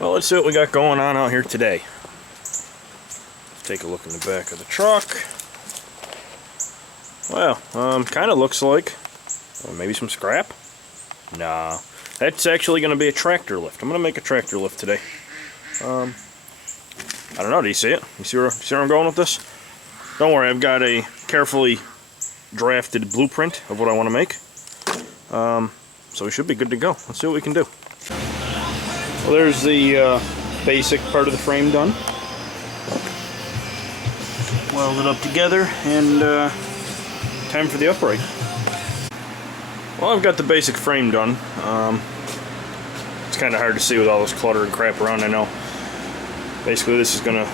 Well, let's see what we got going on out here today. Let's take a look in the back of the truck. Well, kind of looks like maybe some scrap. Nah, that's actually going to be a tractor lift. I'm going to make a tractor lift today. I don't know. Do you see it? You see where I'm going with this? Don't worry, I've got a carefully drafted blueprint of what I want to make. So we should be good to go. Let's see what we can do. Well, there's the basic part of the frame done. Welded up together, and time for the upright. Well, I've got the basic frame done. It's kind of hard to see with all this clutter and crap around, I know. Basically, this is going to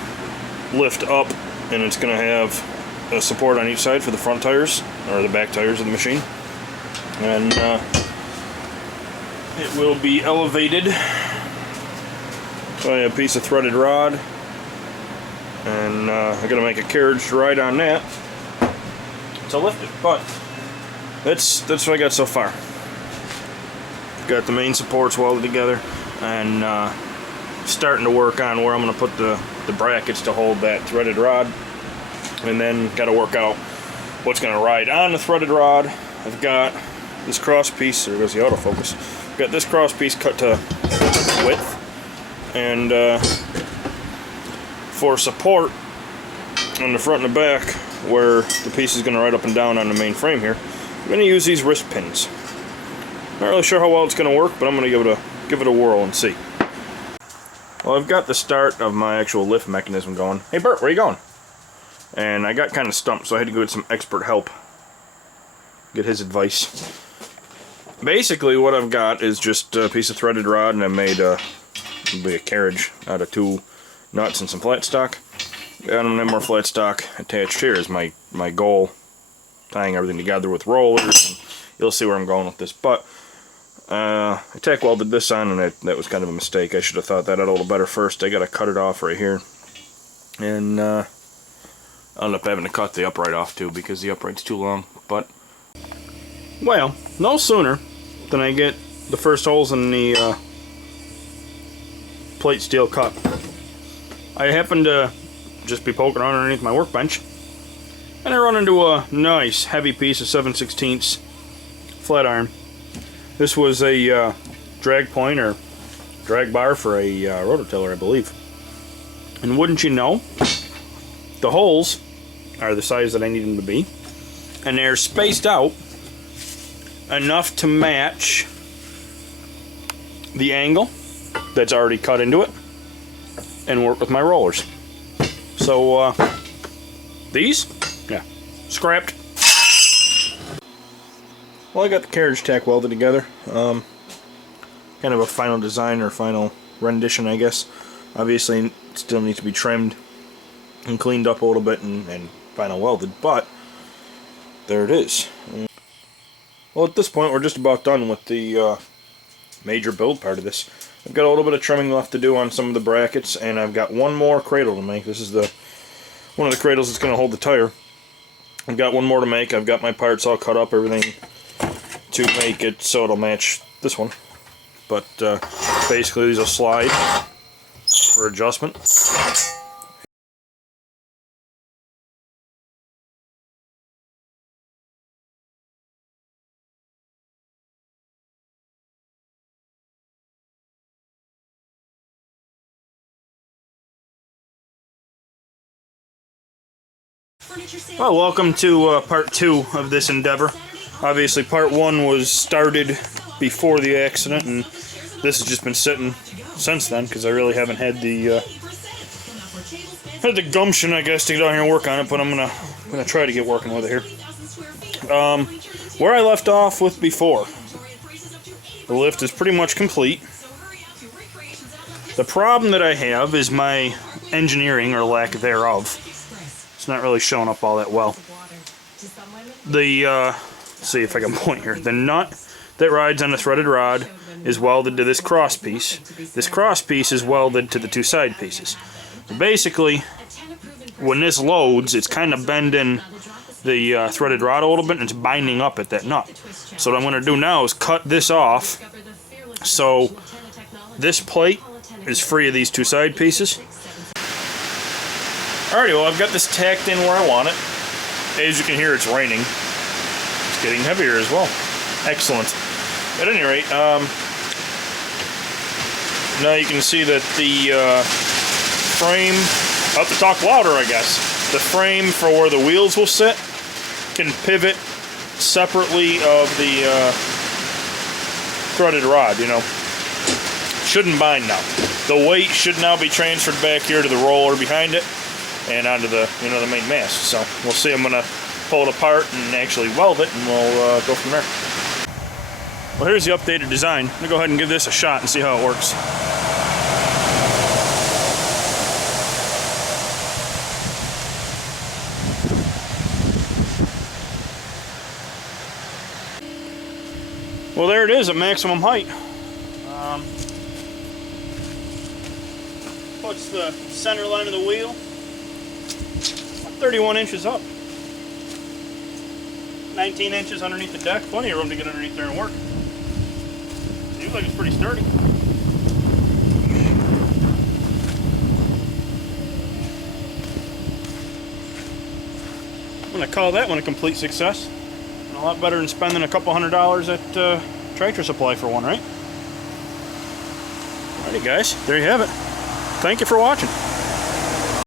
lift up, and it's going to have a support on each side for the front tires, or the back tires of the machine. And it will be elevated by a piece of threaded rod. And I'm going to make a carriage to ride on that to lift it. But that's what I got so far. Got the main supports welded together, and starting to work on where I'm going to put the brackets to hold that threaded rod. And then got to work out what's going to ride on the threaded rod. I've got this cross piece, there goes the autofocus. I've got this cross piece cut to width, and for support on the front and the back, where the piece is going to ride up and down on the main frame here, I'm going to use these wrist pins. Not really sure how well it's going to work, but I'm going to give it a whirl and see. Well, I've got the start of my actual lift mechanism going. Hey Bert, where are you going? And I got kind of stumped, so I had to go get some expert help. Get his advice. Basically, what I've got is just a piece of threaded rod, and I made a carriage out of 2 nuts and some flat stock. And then more flat stock attached here is my goal, tying everything together with rollers. And you'll see where I'm going with this. But I tack welded this on, and that was kind of a mistake. I should have thought that out a little better first. I got to cut it off right here, and I'll end up having to cut the upright off too because the upright's too long. But well, no sooner than I get the first holes in the plate steel cut, I happen to just be poking around underneath my workbench, and I run into a nice heavy piece of 7/16 flat iron. This was a drag point or drag bar for a rototiller, I believe. And wouldn't you know, the holes are the size that I need them to be, and they're spaced out enough to match the angle that's already cut into it and work with my rollers. So these, yeah, scrapped. Well, I got the carriage tack welded together. Kind of a final design or final rendition, I guess. Obviously, it still needs to be trimmed and cleaned up a little bit and final welded, but there it is. Well, at this point, we're just about done with the major build part of this. I've got a little bit of trimming left to do on some of the brackets, and I've got one more cradle to make. This is one of the cradles that's going to hold the tire. I've got one more to make. I've got my parts all cut up, everything to make it so it'll match this one. But basically, these will slide for adjustment. Well, welcome to part 2 of this endeavor. Obviously, part 1 was started before the accident, and this has just been sitting since then because I really haven't had the gumption, I guess, to get out here and work on it. But I'm gonna try to get working with it here. Where I left off with before, the lift is pretty much complete. The problem that I have is my engineering, or lack thereof. It's not really showing up all that well. Let's see if I can point here. The nut that rides on the threaded rod is welded to this cross piece. This cross piece is welded to the 2 side pieces. So basically, when this loads, it's kind of bending the threaded rod a little bit, and it's binding up at that nut. So what I'm going to do now is cut this off, so this plate is free of these two side pieces. Alrighty, well I've got this tacked in where I want it. As you can hear, it's raining. It's getting heavier as well. Excellent. At any rate, now you can see that the frame, I'll have to talk louder I guess, the frame for where the wheels will sit can pivot separately of the threaded rod, you know. Shouldn't bind now. The weight should now be transferred back here to the roller behind it and onto the, you know, the main mast. So we'll see. I'm gonna pull it apart and actually weld it, and we'll go from there. Well, here's the updated design. I'm gonna go ahead and give this a shot and see how it works. Well, there it is at maximum height. Puts the center line of the wheel 31 inches up. 19 inches underneath the deck. Plenty of room to get underneath there and work. Seems like it's pretty sturdy. I'm going to call that one a complete success. And a lot better than spending a couple $100 at Tractor Supply for one, right? Alrighty guys, there you have it. Thank you for watching.